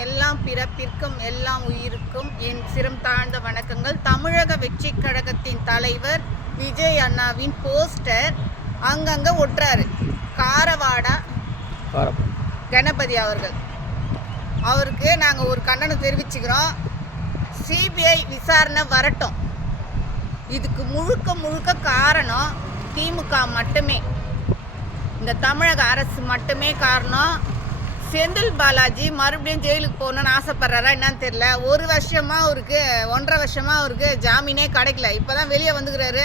எல்லாம் பிறப்பிற்கும் எல்லாம் உயிருக்கும் என் சிரம் தாழ்ந்த வணக்கங்கள். தமிழக வெற்றி கழகத்தின் தலைவர் விஜய் அண்ணாவின் போஸ்டர் அங்கங்கே ஒட்டுறாரு. காரவாடா கணபதி அவருக்கு நாங்கள் ஒரு கண்டனம் தெரிவிச்சுக்கிறோம். சிபிஐ விசாரணை வரட்டும். இதுக்கு முழுக்க காரணம் திமுக மட்டுமே, இந்த தமிழக அரசு மட்டுமே காரணம். செந்தில் பாலாஜி மறுபடியும் ஜெயிலுக்கு போகணுன்னு ஆசைப்படுறாரா என்னன்னு தெரியல. 1 வருஷமாக அவருக்கு 1.5 வருஷமாக அவருக்கு ஜாமீனே கிடைக்கல. இப்போ தான் வெளியே வந்துக்கிறாரு.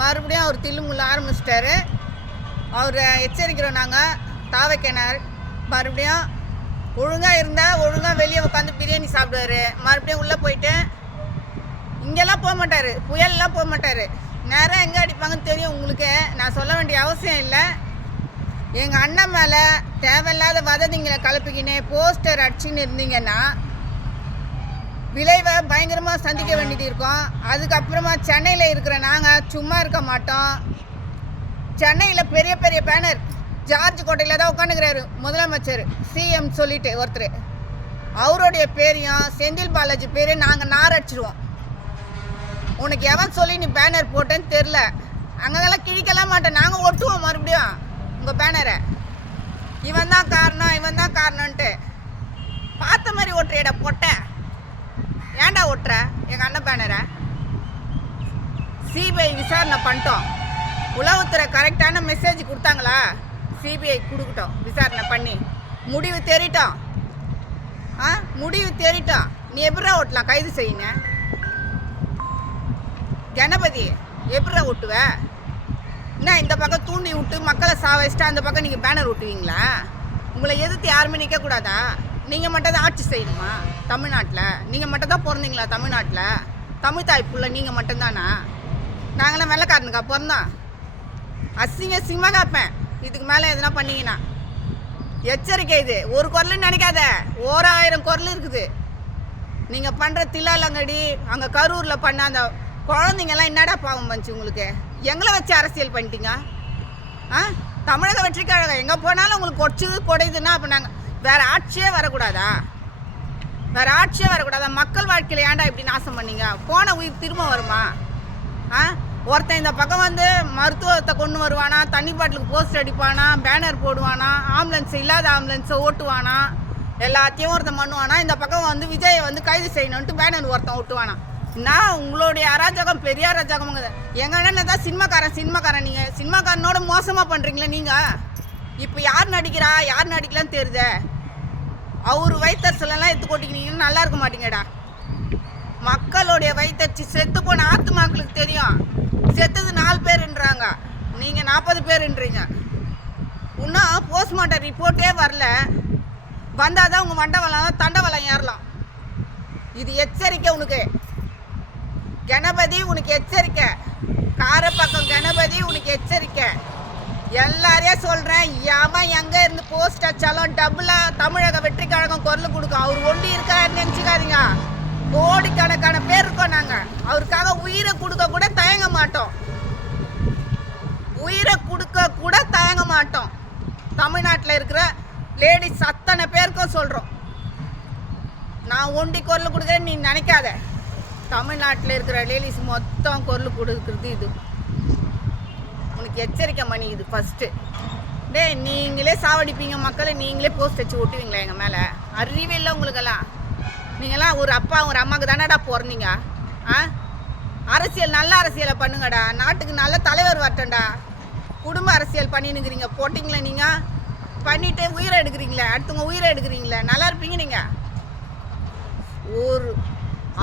மறுபடியும் அவர் தில்லுமுள்ள ஆரம்பிச்சிட்டாரு. அவரை எச்சரிக்கிறோம் நாங்கள். தாவக்கிணர் மறுபடியும் ஒழுங்காக இருந்தால் ஒழுங்காக வெளியே உட்காந்து பிரியாணி சாப்பிடுவார். மறுபடியும் உள்ளே போயிட்டு இங்கெல்லாம் போக மாட்டார், புயல்லாம் போக மாட்டார். நேரம் எங்கே அடிப்பாங்கன்னு தெரியும் உங்களுக்கு, நான் சொல்ல வேண்டிய அவசியம் இல்லை. எங்கள் அண்ணன் மேலே தேவையில்லாத வதந்திங்களை கலப்பிக்கினே போஸ்டர் அடிச்சுன்னு இருந்தீங்கன்னா விளைவை பயங்கரமாக சந்திக்க வேண்டியது இருக்கும். அதுக்கப்புறமா சென்னையில் இருக்கிற நாங்கள் சும்மா இருக்க மாட்டோம். சென்னையில் பெரிய பேனர் ஜார்ஜ் கோட்டையில் தான் உட்காந்துக்கிறாரு முதலமைச்சர், சிஎம் சொல்லிட்டு ஒருத்தர். அவருடைய பேரையும் செந்தில் பாலாஜி பேரையும் நாங்கள் நாரடிச்சிடுவோம். உனக்கு எவன் சொல்லி நீ பேனர் போட்டேன்னு தெரில. அங்கெல்லாம் கிழிக்கலாம் மாட்டேன், நாங்கள் ஒட்டுவோம் மறுபடியும் உங்கள் பேனரை. இவன் தான் காரணம்ன்ட்டு பார்த்த மாதிரி ஒட்டுறியடா பொட்ட. ஏன்டா ஒட்டுற எங்கள் அண்ணன் பேனரை? சிபிஐ விசாரணை பண்ணிட்டோம். உளவுத்துறை கரெக்டான மெசேஜ் கொடுத்தாங்களா? சிபிஐ கொடுக்கட்டும், விசாரணை பண்ணி முடிவு தெரிட்டோம். முடிவு தெரிட்டோம். நீ எப்படா ஓட்டலாம்? கைது செய்யுங்க. கணபதி எப்படா ஓட்டுவ? என்ன இந்த பக்கம் தூண்டி விட்டு மக்களை சாவச்சிட்டா அந்த பக்கம் நீங்கள் பேனர் ஓட்டுவீங்களா? உங்களை எதிர்த்து யாருமே நிற்கக்கூடாதா? நீங்கள் மட்டும் தான் ஆட்சி செய்யணுமா தமிழ்நாட்டில்? நீங்கள் மட்டும் தான் பிறந்தீங்களா தமிழ்நாட்டில்? தமிழ் தாய்ப்புள்ள நீங்கள் மட்டும்தானா? நாங்களாம் வெள்ளைக்காரனுக்கா பிறந்தோம்? அசிங்கமாக காப்பேன் இதுக்கு மேலே எதுனா பண்ணிங்கன்னா. எச்சரிக்கை, இது ஒரு குரலுன்னு நினைக்காத, 1000 குரல் இருக்குது. நீங்கள் பண்ணுற தில்லாலங்கடி அங்கே கரூரில் பண்ண அந்த குழந்தைங்கெல்லாம் என்னடா பாவம் பண்ணிச்சு உங்களுக்கு? எங்களை வச்சு அரசியல் பண்ணிட்டீங்க. தமிழக வெற்றி கழகம் எங்கே போனாலும் உங்களுக்கு கொடையுதுன்னா அப்போ நாங்கள் வேறு ஆட்சியே வரக்கூடாதா? மக்கள் வாழ்க்கையில் ஏன்டா இப்படி நாசம் பண்ணீங்க? போன உயிர் திரும்ப வருமா? ஒருத்தன் இந்த பக்கம் வந்து மருத்துவத்தை கொண்டு வருவானா, தண்ணி பாட்டிலுக்கு போஸ்ட் அடிப்பானா, பேனர் போடுவானா, ஆம்புலன்ஸ் இல்லாத ஆம்புலன்ஸை ஓட்டுவானா, எல்லாத்தையும் ஒருத்தன் பண்ணுவானா. இந்த பக்கம் வந்து விஜயை வந்து கைது செய்யணுன்ட்டு பேனர் ஒருத்தன் ஓட்டுவானா. நான் உங்களுடைய அராஜகம் பெரிய அராஜகம். எங்கள் அண்ணன் தான் சினிமாக்காரன். நீங்கள் சினிமாக்காரனோட மோசமாக பண்ணுறீங்களே நீங்கள். இப்போ யார் நடிக்கலான்னு தெரியுதே. அவர் வயிற்றுலாம் எடுத்து கொட்டிக்கினீங்கன்னு நல்லா இருக்க மாட்டீங்கடா. மக்களுடைய வயிற்றுச்சு செத்து போன ஆத்துமாக்களுக்கு தெரியும். செத்துது 4 பேருன்றாங்க, நீங்கள் 40 பேருன்றீங்க. இன்னும் போஸ்ட்மார்ட்டம் ரிப்போர்ட்டே வரல. வந்தால் தான் உங்கள் மண்டவலம் தண்டவலம் ஏறலாம். இது எச்சரிக்கை உனக்கு கணபதி, உனக்கு எச்சரிக்கை. காரப்பக்கம் கணபதி, உனக்கு எச்சரிக்கை. எல்லாரையும் சொல்கிறேன், எவன் எங்கே இருந்து போஸ்ட் அடிச்சாலும் டபுளாக தமிழக வெற்றி கழகம் குரல் கொடுக்கும். அவர் ஒண்டி இருக்காருன்னு நினச்சிக்காதீங்க. கோடிக்கணக்கான பேர் இருக்கோம் நாங்கள். அவருக்காக உயிரை கொடுக்க கூட தயங்க மாட்டோம். தமிழ்நாட்டில் இருக்கிற லேடிஸ் அத்தனை பேருக்கும் சொல்கிறோம். நான் ஒண்டி குரல் கொடுக்குறேன்னு நீ நினைக்காத. தமிழ்நாட்டில் இருக்கிற லேடிஸ் மொத்தம் குரல் கொடுக்குறது இது. உனக்கு எச்சரிக்கை மணி இது ஃபஸ்ட்டு. நீங்களே சாவடிப்பீங்க மக்களை, நீங்களே போஸ்ட் வச்சு ஓட்டுவீங்களா எங்கள் மேலே? அறிவே இல்லை உங்களுக்கெல்லாம். நீங்களாம் ஒரு அப்பா ஒரு அம்மாவுக்கு தானடா பிறந்தீங்க. நல்ல அரசியலை பண்ணுங்கடா. நாட்டுக்கு நல்ல தலைவர் வரட்டண்டா. குடும்ப அரசியல் பண்ணினுக்கிறீங்க போட்டிங்களே நீங்கள். பண்ணிவிட்டு உயிரை எடுக்கிறீங்களே, அடுத்தவங்க உயிரை எடுக்கிறீங்களே. நல்லா இருப்பீங்க நீங்கள்.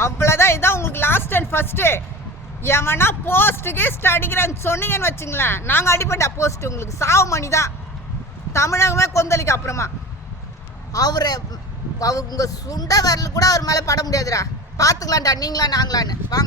அவ்வளோதான். இதுதான் உங்களுக்கு லாஸ்ட் அண்ட் ஃபஸ்ட்டு. எவனா போஸ்ட்டுக்கே அடிக்கிறேன்னு சொன்னீங்கன்னு வச்சுங்களேன், நாங்கள் அடிப்பட்டா போஸ்ட்டு உங்களுக்கு சாவு மணி தான். தமிழகமே கொந்தளிக்க. அப்புறமா உங்கள் சுண்ட வரல கூட அவர் மேலே பட முடியாதுடா. பார்த்துக்கலாம்டா நீங்களா நாங்களான்னு வாங்க.